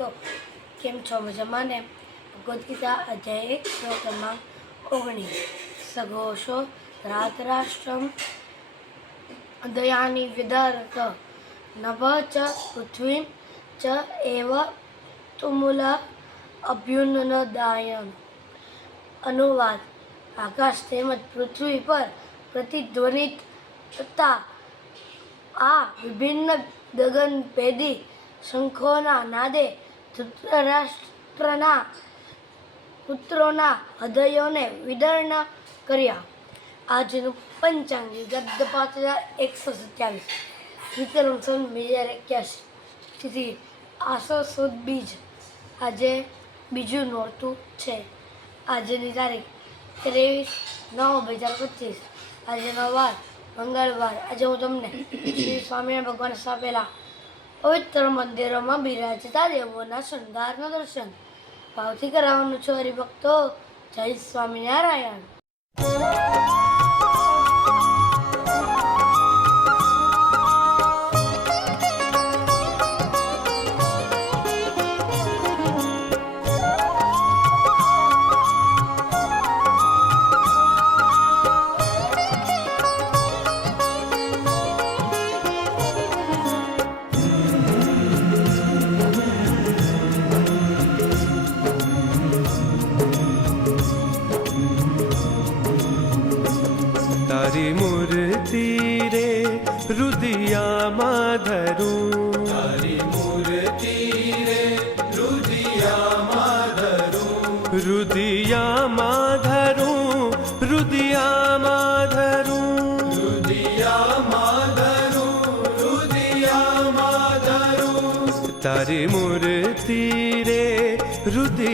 ભક્તો કેમ છો મજામાં ભગવદ્ ગીતા અધ્યાય એક, શ્લોક ક્રમાંક ઓગણીસ. સઘોષો રાતરાષ્ટ્રમ દયાની વિદારત નભ ચ પૃથ્વી ચ એવ તુમુલ અભ્યુન્નદાયન. અનુવાદ. આકાશ તેમજ પૃથ્વી પર પ્રતિધ્વનિત થતા આ વિભિન્ન ગગનભેદી શંખોના નાદે ધૃતરાષ્ટ્રના પુત્રોના હૃદયોને વિદર્ણ કર્યા. આજનું પંચાંગ ગદ્દ પાંચ હજાર એકસો સત્યાવીસ. વિક્રમ સન બે હજાર એક્યાસી તેથી આસો સુદ બીજ. આજે બીજું નોરતું છે. આજની તારીખ ત્રેવીસ નવ બે હજાર પચીસ. આજનો વાર મંગળવાર. આજે હું તમને શ્રી સ્વામિનારાયણ ભગવાન સ્થાપેલા પવિત્ર મંદિરોમાં બિરાજતા દેવોના શણગારના દર્શન. ભાવથી કરાવવાનું છું હરિભક્તો. જય સ્વામિનારાયણ.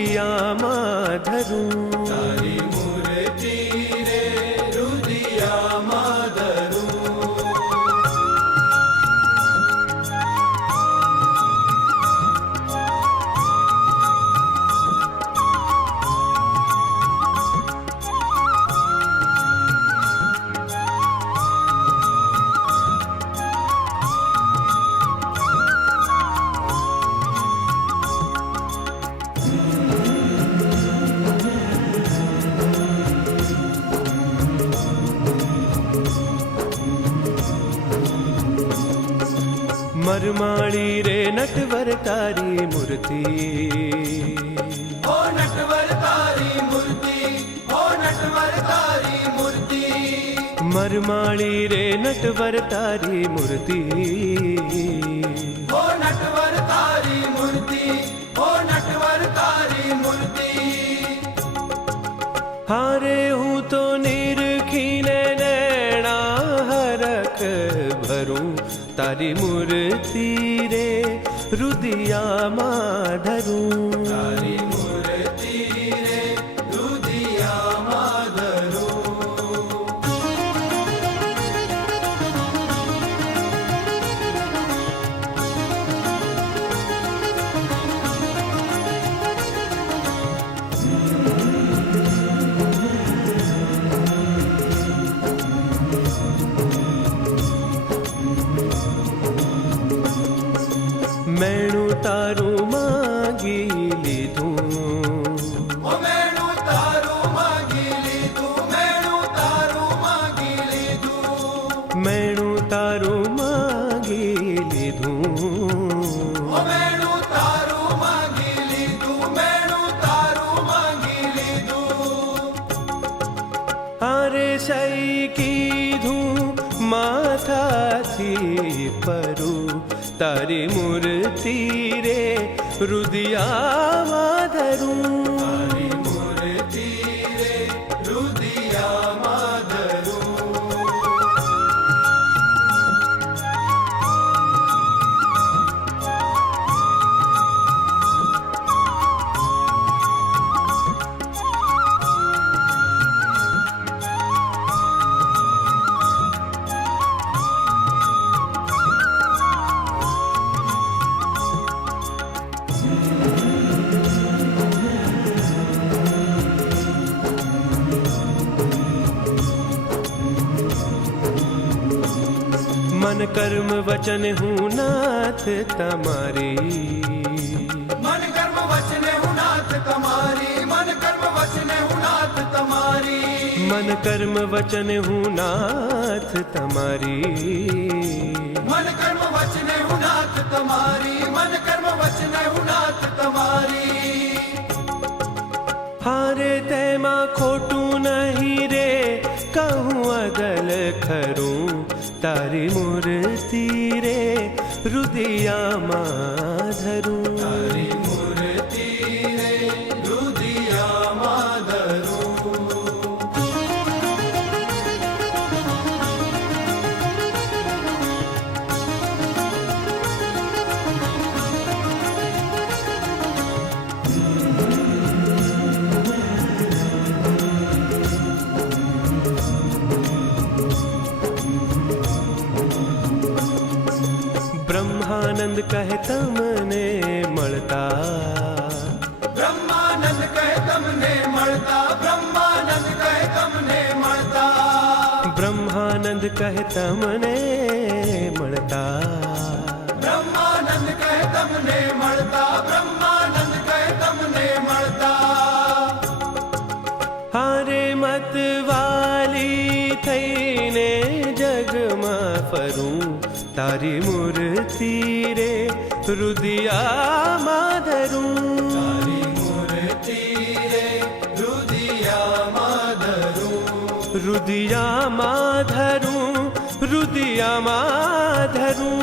રુદિયામાં તારી મૂર્તિ ઓ નટવર તારી મૂર્તિ ઓ નટવર તારી મૂર્તિ મરમાળી રે નટવર તારી મૂર્તિ ઓ નટવર તારી મૂર્તિ ઓ નટવર તારી મૂર્તિ હારે હું તો નિરખીને નૈણા હરખ ભરું તારી મૂર્તિ રે રુદિયામાં ધરું માથાથી પરું તારી મૂર્તિ રે રુદિયામાં ધરું. कर्म वचन हूँ नाथ तमारी। मन कर्म वचन हूँ नाथ तमारी। मन कर्म वचन हूँ नाथ तमारी। मन कर्म वचन हूँ नाथ तमारी। मन कर्म वचन हूँ नाथ तमारी। मन कर्म वचन हूँ नाथ तमारी। हारे ते तैमा खोटू नहीं रे कहूँ अदल खर તારી મૂર્તિ રે રુદિયામાં ધરું કહે તમને મળતા બ્રહ્માનંદ કહે તમને મળતા બ્રહ્માનંદ કહે તમને મળતા બ્રહ્માનંદ કહે તમને મળતા બ્રહ્માનંદ કહે તમને મળતા બ્રહ્માનંદ કહે તમને મળતા હારે મતવાલી થઈને જગમાં ફરું તારી રે રુદિયામાં તારી મૂર્તિ રે રુદિયામાં ધરું રુદિયામાં ધરું રુદિયામાં ધરું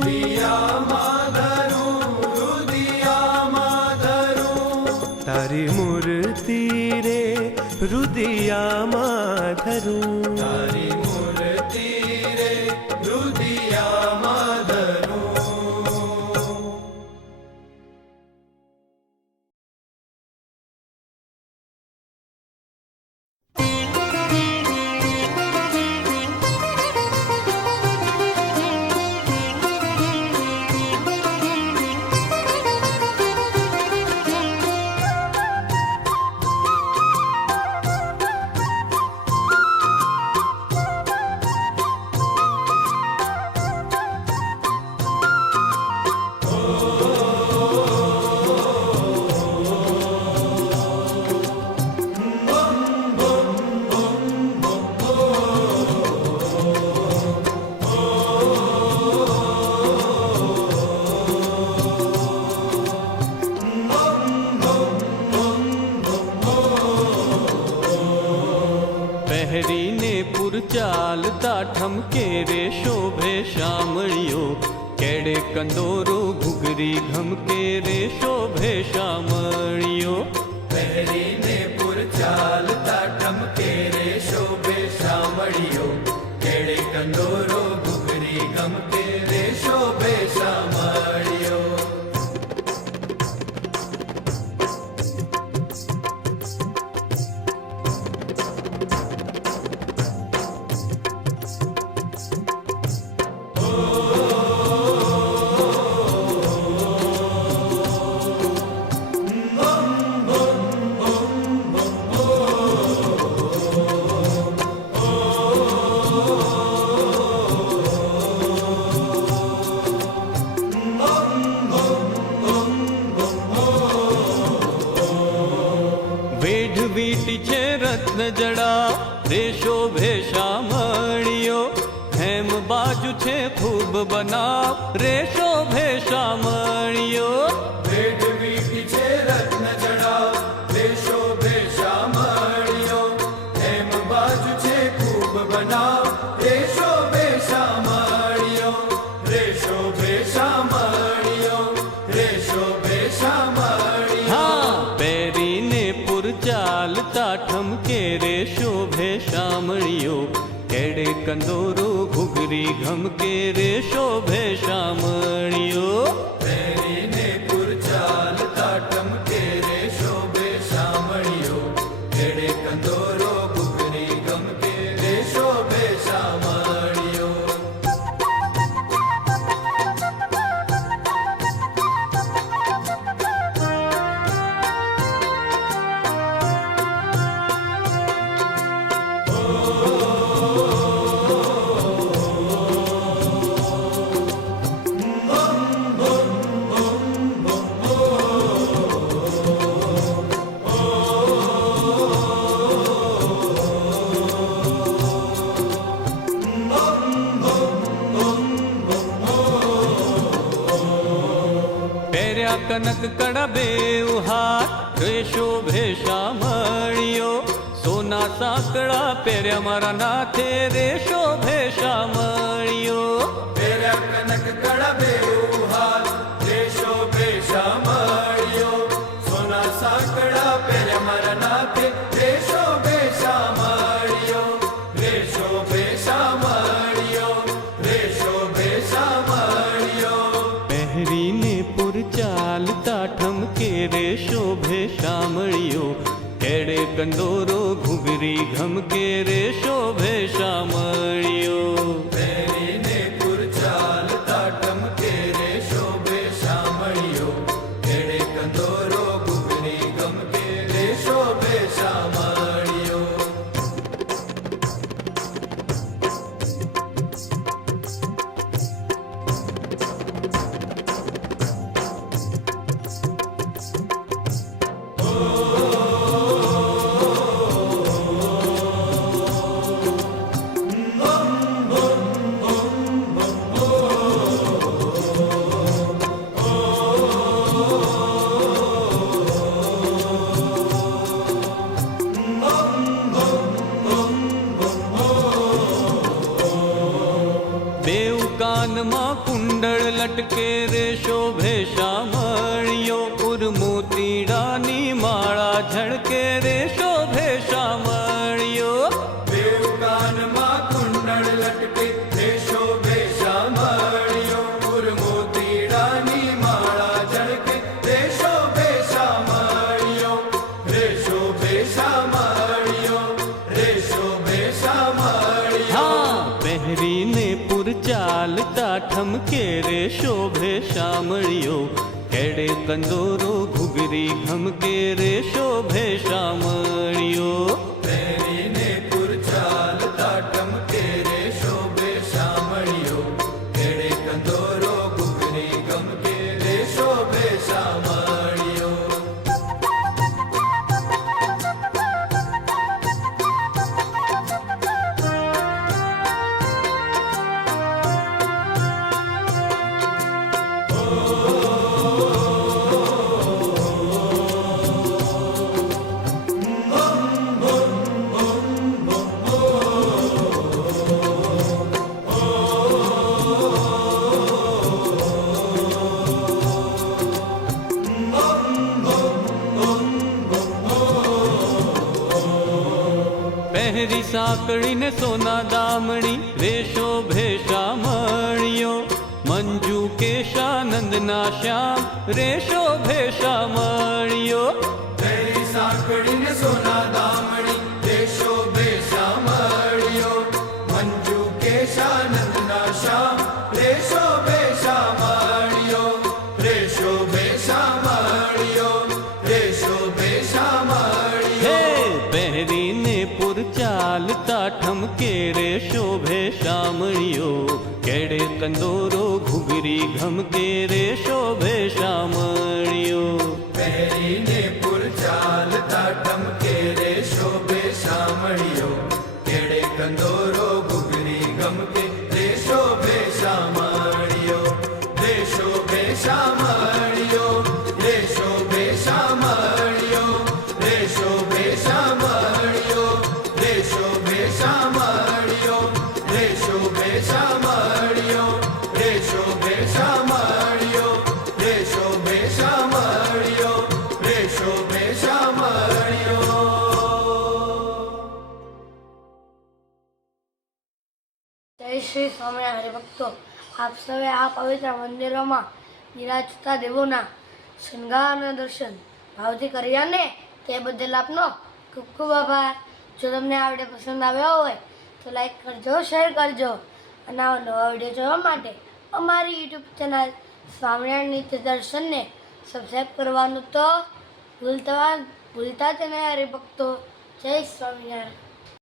રુદિયામાં ધરું રુદિયામાં ધરું તારી મૂર્તિ રે રુદિયામાં ધરું ચાલતા ઠમકે રે શોભે શામળિયો કેડે કંદોરો ઘુઘરી ઘમકે રે શોભે શામળિયો પહેરીને પુર ચાલતા ઠમકે રે વેઢ વીટી છે રત્ન જડા રે ભેષા શામળિયો હેમ બાજુ છે ખૂબ બનાવ, રેશો ભેષા શામળિયો ચાલતા ઠમકે રે શોભે શામળિયો કેડે કંદોરો ઘુઘરી ઘમકે રે શોભે શામળિયો या कनक कडबे उहात शोभे मणियो सोना साकळा पेऱ्या मरणा नाथे रेशो भेषा मणियो. पेऱ्या कनक कडबे કંદોરો ઘૂઘરી ઘમકે રે શોભે શામર કાનમાં કુંડળ લટકે રે શોભે મળ્યો ઉર્મુતીડાની માળા ઝળકે રે શોભે ઠમકે રે શોભે શામળિયો કેડે કંદોરો ઘુગરી ઘમકે રે શોભે મળ્યો સાંકળીને સોના દામણી રેશો ભેષા મણિયો. મંજુ કેશાનંદના શ્યામ રેશો, ભેષા મણિયો. સાંકળીને સોના દામણી ઠમકે રે શોભે શામળિયો કેડે કંદોરો, ઘૂઘરી ઘમકે રે શોભે શામળિયો પહેરીને પુર ચાલતા ટમકે રે શોભે સાંભળ્યો કેડે કંદોરો, ઘૂઘરી ગમકે રે શોભે સાંભળ્યો જય શ્રી સ્વામિનારાયણ હરિભક્તો. આપ સૌએ આ પવિત્ર મંદિરોમાં બિરાજતા દેવોના શૃંગારના દર્શન ભાવથી કર્યા ને તે બદલ આપનો ખૂબ ખૂબ આભાર. જો તમને આ વીડિયો પસંદ આવ્યો હોય તો લાઈક કરજો, શેર કરજો અને આવા નવા વીડિયો જોવા માટે અમારી યુટ્યુબ ચેનલ સ્વામિનારાયણ નિત્ય દર્શનને સબસ્ક્રાઈબ કરવાનું તો ભૂલતા ભૂલતા જ નહીં હરિભક્તો. જય સ્વામિનારાયણ.